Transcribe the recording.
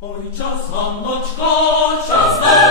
Oj, czas, Annoczko, czas na